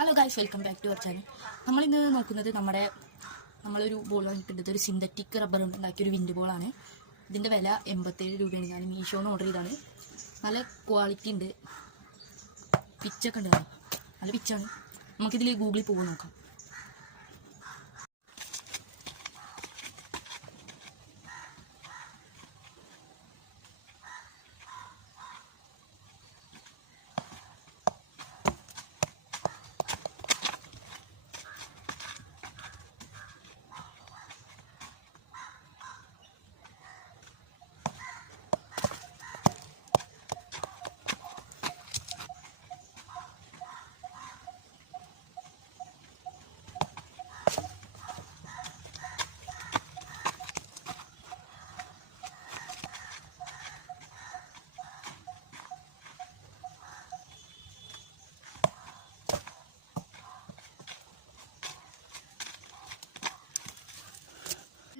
Hello guys, welcome back to our channel. നമ്മളിന്ന് നോക്കുന്നത് നമ്മളൊരു ബോൾ വാങ്ങിയിട്ടുണ്ട്. ഇതൊരു സിന്തറ്റിക് റബ്ബർ കൊണ്ട് ഉണ്ടാക്കിയൊരു വിൻഡ് ബോളാണ്. ഇതിൻ്റെ വില 87 രൂപയാണ്. ഞാൻ മീഷോന്ന് ഓർഡർ ചെയ്താണ്. നല്ല ക്വാളിറ്റി ഉണ്ട്, പിച്ചൊക്കെ ഉണ്ട്, നല്ല പിച്ചാണ്. നമുക്കിതിൽ ഗൂഗിളിൽ പോകും നോക്കാം.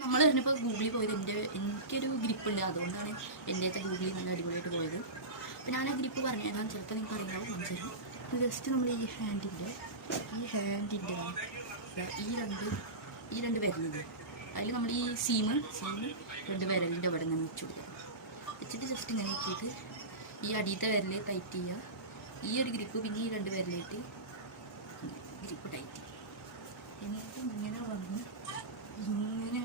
നമ്മൾ തന്നെയിപ്പോൾ ഗൂഗിളിൽ പോയത് എനിക്കൊരു ഗ്രിപ്പുണ്ട്, അതുകൊണ്ടാണ് എൻ്റെ ഗൂഗിളിൽ നല്ല അടിപൊളിയായിട്ട് പോയത്. അപ്പോൾ ഞാൻ ആ ഗ്രിപ്പ് പറഞ്ഞുതരാം, ചിലപ്പോൾ നിങ്ങൾക്ക് അറിയാവും. മനസ്സിലാവും. ജസ്റ്റ് നമ്മൾ ഈ ഹാൻഡിൻ്റെ ഈ രണ്ട് വിരലുണ്ട്, അതിൽ നമ്മൾ ഈ സീമ് രണ്ട് വിരലിൻ്റെ അവിടെ നിന്ന് വെച്ച് കൊടുക്കുക. വെച്ചിട്ട് ജസ്റ്റ് ഇങ്ങനെ വെച്ചിട്ട് ഈ അടിയത്തെ വിരൽ ടൈറ്റ് ചെയ്യുക. ഈ ഒരു ഗ്രിപ്പ് പിന്നെ ഈ രണ്ട് വിരലായിട്ട് ഗ്രിപ്പ് ടൈറ്റ് ചെയ്യുക. എന്നിട്ട് ഇങ്ങനെ വന്ന് ഇങ്ങനെ